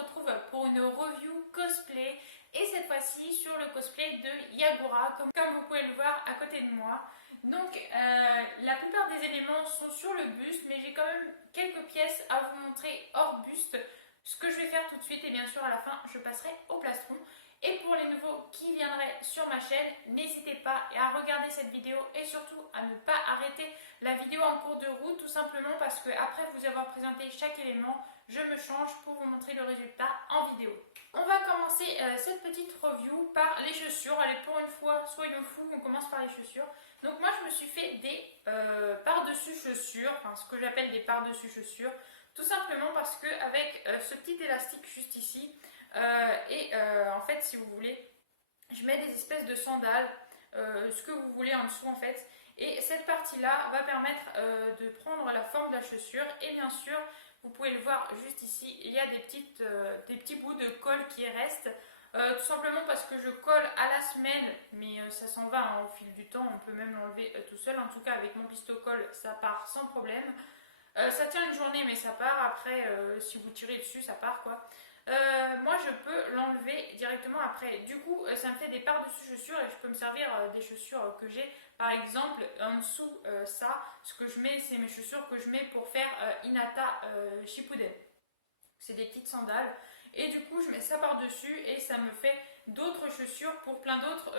retrouve pour une review cosplay et cette fois-ci sur le cosplay de Yagura, comme vous pouvez le voir à côté de moi. Donc la plupart des éléments sont sur le buste, mais j'ai quand même quelques pièces à vous montrer hors buste. Ce que je vais faire tout de suite, et bien sûr à la fin je passerai au plastron. Et pour les nouveaux qui viendraient sur ma chaîne, n'hésitez pas à regarder cette vidéo et surtout à ne pas arrêter la vidéo en cours de route, tout simplement parce que après vous avoir présenté chaque élément, je me change pour vous montrer le résultat en vidéo. On va commencer cette petite review par les chaussures. Allez, pour une fois, soyons fous, on commence par les chaussures. Donc moi je me suis fait des par-dessus chaussures, enfin ce que j'appelle des par-dessus chaussures, tout simplement parce que avec ce petit élastique juste ici, en fait si vous voulez, je mets des espèces de sandales, ce que vous voulez en dessous en fait, et cette partie là va permettre de prendre la forme de la chaussure. Et bien sûr vous pouvez le voir juste ici, il y a des petits bouts de colle qui restent, tout simplement parce que je colle à la semaine, mais ça s'en va hein, au fil du temps, on peut même l'enlever tout seul. En tout cas avec mon pistocol ça part sans problème. Ça tient une journée mais ça part, après si vous tirez dessus ça part quoi. Moi je peux l'enlever directement après. Du coup ça me fait des par-dessus chaussures et je peux me servir des chaussures que j'ai. Par exemple en dessous ça, ce que je mets c'est mes chaussures que je mets pour faire Hinata Shippuden. C'est des petites sandales et du coup je mets ça par-dessus et ça me fait d'autres chaussures pour plein d'autres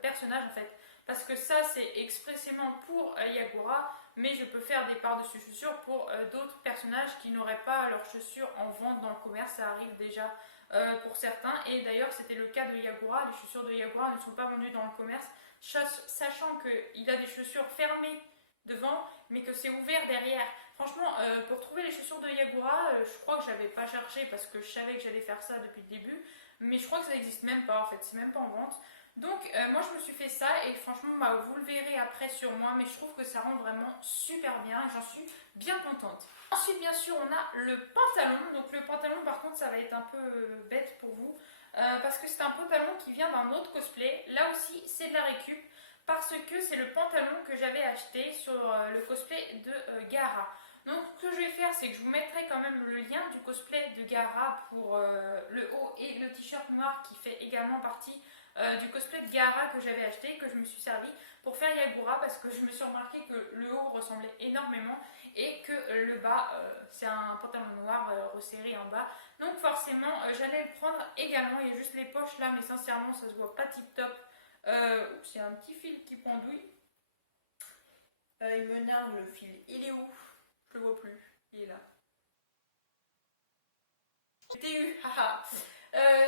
personnages en fait. Parce que ça c'est expressément pour Yagura, mais je peux faire des par-dessus chaussures pour d'autres personnages qui n'auraient pas leurs chaussures en vente dans le commerce. Ça arrive déjà pour certains, et d'ailleurs c'était le cas de Yagura. Les chaussures de Yagura ne sont pas vendues dans le commerce, sachant qu'il a des chaussures fermées devant mais que c'est ouvert derrière. Franchement pour trouver les chaussures de Yagura, je crois que j'avais pas cherché parce que je savais que j'allais faire ça depuis le début, mais je crois que ça n'existe même pas en fait, c'est même pas en vente. Donc moi je me suis fait ça et franchement vous le verrez après sur moi, mais je trouve que ça rend vraiment super bien, j'en suis bien contente. Ensuite bien sûr on a le pantalon. Donc le pantalon par contre ça va être un peu bête pour vous, parce que c'est un pantalon qui vient d'un autre cosplay. Là aussi c'est de la récup, parce que c'est le pantalon que j'avais acheté sur le cosplay de Gaara. Donc ce que je vais faire c'est que je vous mettrai quand même le lien du cosplay de Gaara pour le haut et le t-shirt noir qui fait également partie du cosplay de Gaara que j'avais acheté, que je me suis servi pour faire Yagura, parce que je me suis remarqué que le haut ressemblait énormément et que le bas c'est un pantalon noir resserré en bas, donc forcément j'allais le prendre également. Il y a juste les poches là mais sincèrement ça se voit pas tip top. C'est un petit fil qui pendouille, il me nerve le fil, il est où? Je le vois plus, il est là. J'étais eu, haha.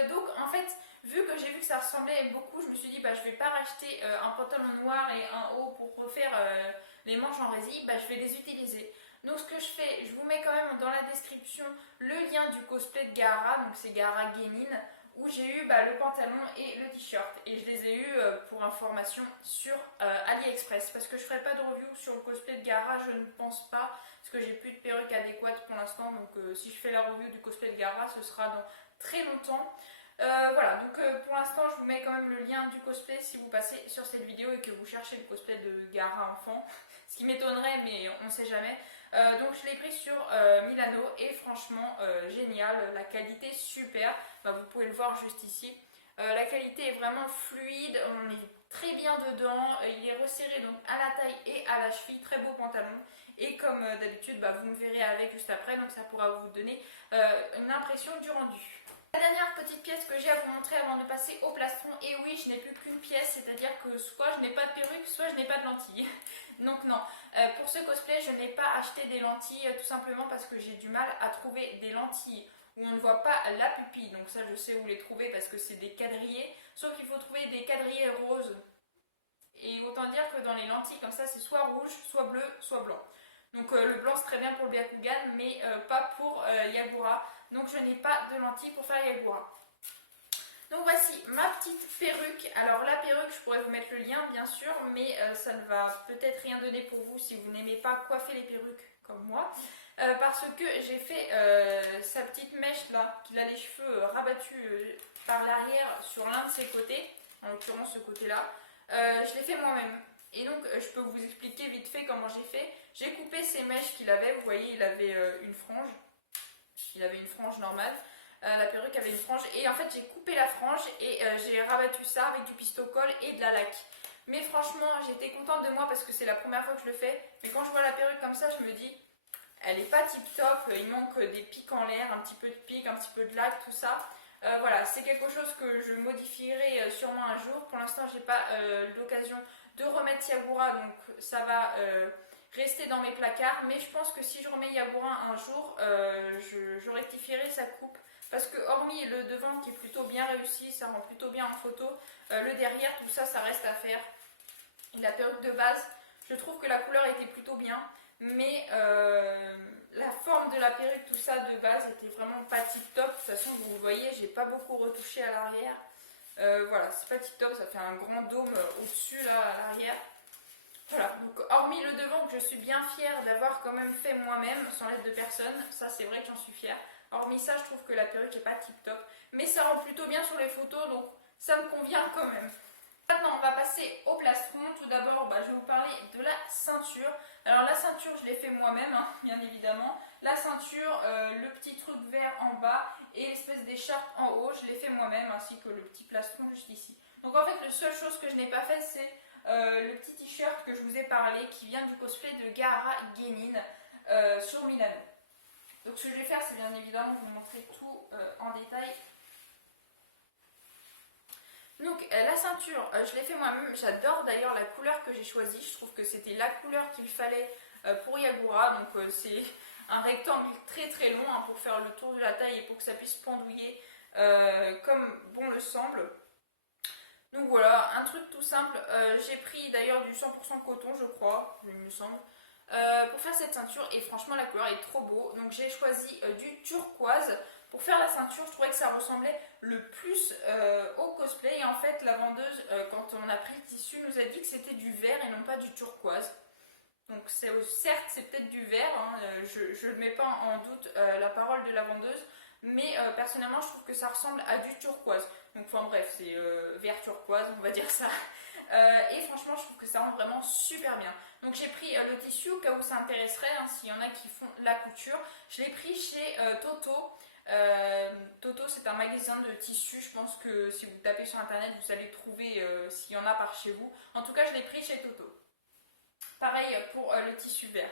Donc en fait, vu que j'ai vu que ça ressemblait beaucoup, je me suis dit je vais pas racheter un pantalon noir et un haut pour refaire les manches en résille, je vais les utiliser. Donc ce que je fais, je vous mets quand même dans la description le lien du cosplay de Gaara, donc c'est Gaara Genin, où j'ai eu le pantalon et le t-shirt, et je les ai eu pour information sur AliExpress, parce que je ferai pas de review sur le cosplay de Gaara, je ne pense pas, parce que j'ai plus de perruque adéquate pour l'instant. Donc si je fais la review du cosplay de Gaara ce sera dans très longtemps. Voilà, donc pour l'instant je vous mets quand même le lien du cosplay si vous passez sur cette vidéo et que vous cherchez le cosplay de Gaara enfant, ce qui m'étonnerait mais on ne sait jamais. Donc je l'ai pris sur Milano et franchement génial, la qualité super, vous pouvez le voir juste ici. La qualité est vraiment fluide, on est très bien dedans, il est resserré donc à la taille et à la cheville, très beau pantalon. Et comme d'habitude vous me verrez avec juste après, donc ça pourra vous donner une impression du rendu. La dernière petite pièce que j'ai à vous montrer avant de passer au plastron, et oui je n'ai plus qu'une pièce, c'est-à-dire que soit je n'ai pas de perruque, soit je n'ai pas de lentilles. Donc non, pour ce cosplay je n'ai pas acheté des lentilles, tout simplement parce que j'ai du mal à trouver des lentilles où on ne voit pas la pupille. Donc ça je sais où les trouver parce que c'est des quadrillés, sauf qu'il faut trouver des quadrillés roses. Et autant dire que dans les lentilles comme ça c'est soit rouge, soit bleu, soit blanc. Donc le blanc c'est très bien pour le Byakugan, mais pas pour Yagura. Donc je n'ai pas de lentilles pour faire Yagura. Donc voici ma petite perruque. Alors la perruque, je pourrais vous mettre le lien bien sûr, mais ça ne va peut-être rien donner pour vous si vous n'aimez pas coiffer les perruques comme moi. Parce que j'ai fait sa petite mèche là, qu'il a les cheveux rabattus par l'arrière sur l'un de ses côtés, en l'occurrence ce côté là. Je l'ai fait moi-même. Et donc je peux vous expliquer vite fait comment j'ai fait. J'ai coupé ces mèches qu'il avait, vous voyez il avait une frange. Il avait une frange normale. La perruque avait une frange et en fait j'ai coupé la frange et j'ai rabattu ça avec du pistocol et de la laque. Mais franchement j'étais contente de moi parce que c'est la première fois que je le fais. Mais quand je vois la perruque comme ça je me dis elle est pas tip top, il manque des pics en l'air, un petit peu de pics, un petit peu de laque, tout ça. Voilà, c'est quelque chose que je modifierai sûrement un jour. Pour l'instant j'ai pas l'occasion de remettre Yagura donc ça va rester dans mes placards. Mais je pense que si je remets Yagura un jour, je rectifierai sa coupe. Parce que hormis le devant qui est plutôt bien réussi, ça rend plutôt bien en photo, le derrière, tout ça, ça reste à faire. Et la perruque de base, je trouve que la couleur était plutôt bien, mais la forme de la perruque, tout ça de base, était vraiment pas tip top. De toute façon, vous voyez, j'ai pas beaucoup retouché à l'arrière. Voilà, c'est pas tip top, ça fait un grand dôme au-dessus, là, à l'arrière. Voilà, donc hormis le devant que je suis bien fière d'avoir quand même fait moi-même, sans l'aide de personne, ça c'est vrai que j'en suis fière. Hormis ça, je trouve que la perruque est pas tip top, mais ça rend plutôt bien sur les photos, donc ça me convient quand même. Maintenant, on va passer au plastron. Tout d'abord, je vais vous parler de la ceinture. Alors la ceinture, je l'ai fait moi-même, hein, bien évidemment. La ceinture, le petit truc vert en bas et l'espèce d'écharpe en haut, je l'ai fait moi-même, ainsi que le petit plastron juste ici. Donc en fait, la seule chose que je n'ai pas fait, c'est le petit t-shirt que je vous ai parlé, qui vient du cosplay de Gaara Genin sur Milano. Donc ce que je vais faire, c'est bien évidemment vous montrer tout en détail. Donc la ceinture, je l'ai fait moi-même, j'adore d'ailleurs la couleur que j'ai choisie, je trouve que c'était la couleur qu'il fallait pour Yagura, donc c'est un rectangle très très long hein, pour faire le tour de la taille et pour que ça puisse pendouiller comme bon le semble. Donc voilà, un truc tout simple, j'ai pris d'ailleurs du 100% coton je crois, il me semble, pour faire cette ceinture et franchement la couleur est trop beau, donc j'ai choisi du turquoise. Pour faire la ceinture, je trouvais que ça ressemblait le plus au cosplay. Et en fait, la vendeuse, quand on a pris le tissu, nous a dit que c'était du vert et non pas du turquoise. Donc certes, c'est peut-être du vert, hein, je ne mets pas en doute la parole de la vendeuse. Mais personnellement, je trouve que ça ressemble à du turquoise. Donc enfin bref, c'est vert turquoise, on va dire ça. Et franchement, je trouve que ça rend vraiment super bien. Donc j'ai pris le tissu au cas où ça intéresserait, hein, s'il y en a qui font la couture. Je l'ai pris chez Toto. Toto c'est un magasin de tissus, je pense que si vous tapez sur internet vous allez trouver s'il y en a par chez vous. En tout cas je l'ai pris chez Toto. Pareil pour le tissu vert.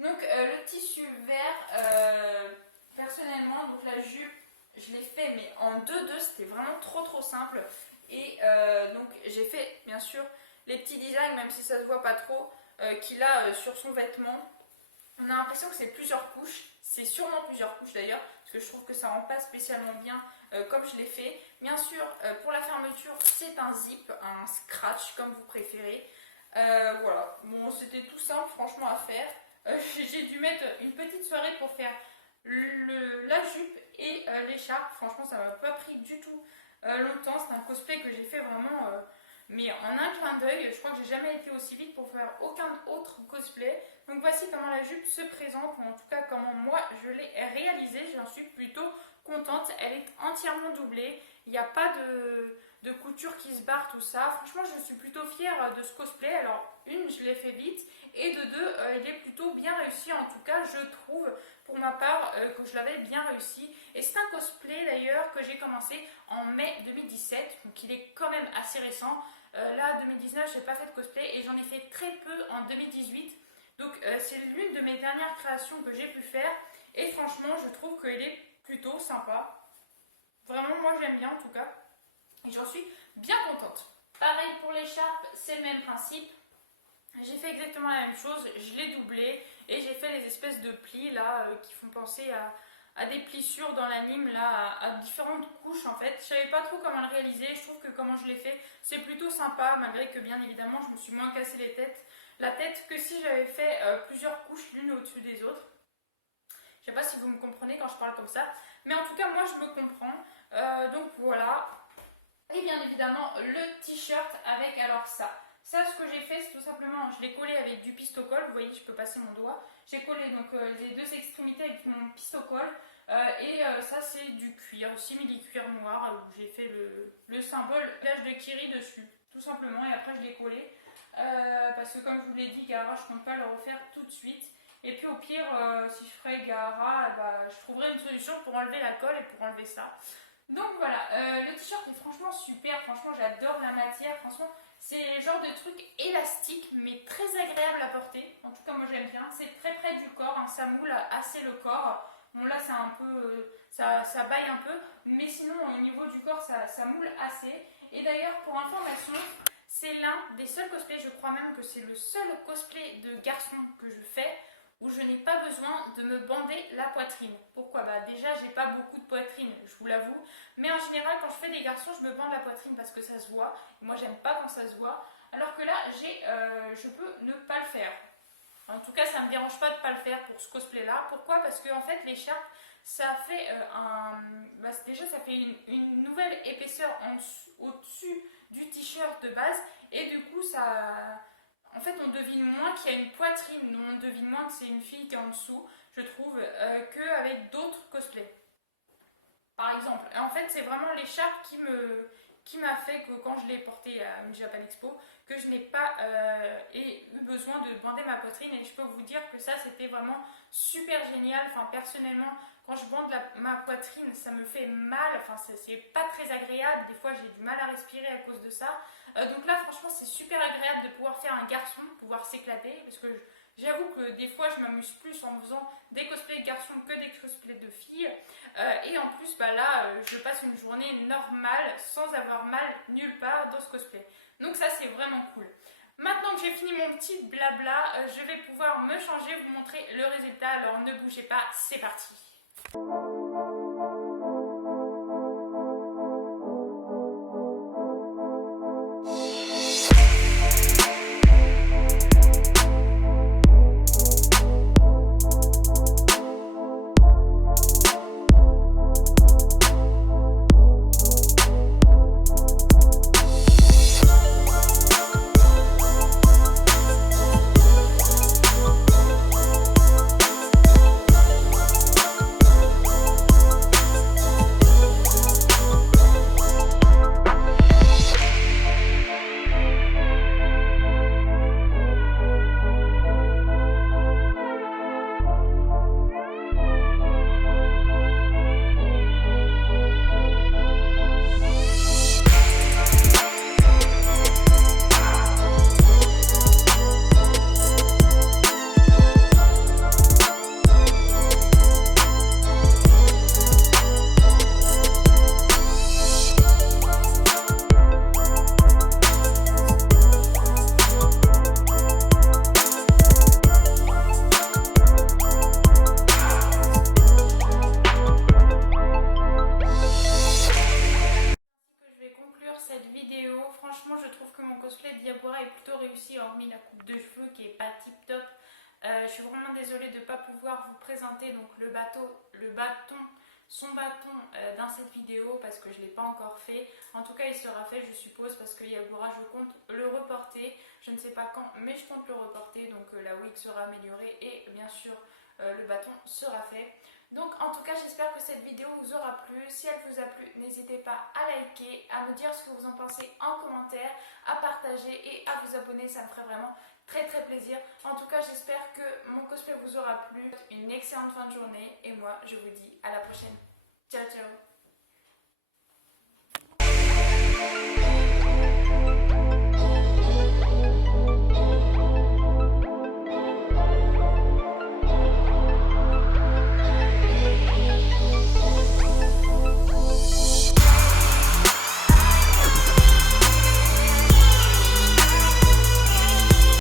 Donc le tissu vert, personnellement, donc la jupe je l'ai fait mais en 2-2, c'était vraiment trop simple. Et donc j'ai fait bien sûr les petits designs, même si ça se voit pas trop, qu'il a sur son vêtement. On a l'impression que c'est plusieurs couches, c'est sûrement plusieurs couches d'ailleurs, parce que je trouve que ça rend pas spécialement bien comme je l'ai fait. Bien sûr, pour la fermeture, c'est un zip, un scratch comme vous préférez. Voilà, bon, c'était tout simple franchement à faire. J'ai dû mettre une petite soirée pour faire la jupe et l'écharpe. Franchement, ça m'a pas pris du tout longtemps. C'est un cosplay que j'ai fait vraiment... mais en un clin d'œil, je crois que j'ai jamais été aussi vite pour faire aucun autre cosplay. Donc voici comment la jupe se présente, ou en tout cas comment moi je l'ai réalisée. J'en suis plutôt contente. Elle est entièrement doublée. Il n'y a pas de couture qui se barre, tout ça. Franchement, je suis plutôt fière de ce cosplay. Alors, une, je l'ai fait vite. Et de deux, il est plutôt bien réussi. En tout cas, je trouve pour ma part que je l'avais bien réussi. Et c'est un cosplay d'ailleurs que j'ai commencé en mai 2017. Donc il est quand même assez récent. Là, 2019, j'ai pas fait de cosplay et j'en ai fait très peu en 2018. Donc c'est l'une de mes dernières créations que j'ai pu faire. Et franchement, je trouve qu'elle est plutôt sympa. Vraiment, moi j'aime bien en tout cas. Et j'en suis bien contente. Pareil pour l'écharpe, c'est le même principe. J'ai fait exactement la même chose, je l'ai doublé et j'ai fait les espèces de plis là qui font penser à des plissures dans l'anime là, à différentes couches en fait. Je savais pas trop comment le réaliser, je trouve que comment je l'ai fait, c'est plutôt sympa malgré que bien évidemment je me suis moins cassé la tête que si j'avais fait plusieurs couches l'une au-dessus des autres. Je sais pas si vous me comprenez quand je parle comme ça, mais en tout cas moi je me comprends. Donc voilà. Et bien évidemment le t-shirt avec alors ça. Ça, ce que j'ai fait, c'est tout simplement, je l'ai collé avec du pistocol. Vous voyez, je peux passer mon doigt. J'ai collé donc les deux extrémités avec mon pistocol. Et ça, c'est du cuir, simili-cuir noir, où j'ai fait le symbole l'âge de Kiri dessus, tout simplement. Et après, je l'ai collé. Parce que comme je vous l'ai dit, Gaara, je ne compte pas le refaire tout de suite. Et puis au pire, si je ferais Gaara, bah, je trouverais une solution pour enlever la colle et pour enlever ça. Donc voilà, le t-shirt est franchement super, franchement j'adore la matière, franchement c'est le genre de truc élastique mais très agréable à porter. En tout cas moi j'aime bien, c'est très près du corps, hein, ça moule assez le corps. Bon là c'est un peu, ça baille un peu, mais sinon au niveau du corps ça moule assez. Et d'ailleurs pour information, c'est l'un des seuls cosplays, je crois même que c'est le seul cosplay de garçon que je fais où je n'ai pas besoin de me bander la poitrine. Pourquoi? Bah déjà j'ai pas beaucoup de poitrine, je vous l'avoue, mais en général quand je fais des garçons je me bande la poitrine parce que ça se voit, et moi j'aime pas quand ça se voit, alors que là je peux ne pas le faire. En tout cas ça me dérange pas de pas le faire pour ce cosplay là. Pourquoi? Parce que en fait l'écharpe ça fait déjà ça fait une nouvelle épaisseur au-dessus du t-shirt de base, et du coup ça... En fait, on devine moins qu'il y a une poitrine, on devine moins que c'est une fille qui est en dessous, je trouve, qu'avec d'autres cosplays. Par exemple, en fait, c'est vraiment l'écharpe qui m'a fait que quand je l'ai portée à une Japan Expo, que je n'ai pas eu besoin de bander ma poitrine, et je peux vous dire que ça, c'était vraiment super génial. Enfin, personnellement, quand je bande ma poitrine, ça me fait mal, enfin, c'est pas très agréable, des fois j'ai du mal à respirer à cause de ça. Donc là franchement c'est super agréable de pouvoir faire un garçon, de pouvoir s'éclater, parce que j'avoue que des fois je m'amuse plus en faisant des cosplays de garçons que des cosplays de filles, et en plus bah là je passe une journée normale sans avoir mal nulle part dans ce cosplay, donc ça c'est vraiment cool. Maintenant que j'ai fini mon petit blabla, je vais pouvoir me changer, vous montrer le résultat, alors ne bougez pas, c'est parti. Franchement, je trouve que mon cosplay de Yagura est plutôt réussi, hormis la coupe de cheveux qui est pas tip top. Je suis vraiment désolée de ne pas pouvoir vous présenter donc son bâton dans cette vidéo parce que je ne l'ai pas encore fait. En tout cas, il sera fait, je suppose, parce que Yagura, je compte le reporter. Je ne sais pas quand, mais je compte le reporter. Donc la wig sera améliorée et bien sûr le bâton sera fait. Donc en tout cas j'espère que cette vidéo vous aura plu. Si elle vous a plu, n'hésitez pas à liker, à me dire ce que vous en pensez en commentaire, à partager et à vous abonner, ça me ferait vraiment très plaisir. En tout cas j'espère que mon cosplay vous aura plu. Une excellente fin de journée et moi je vous dis à la prochaine. Ciao ciao.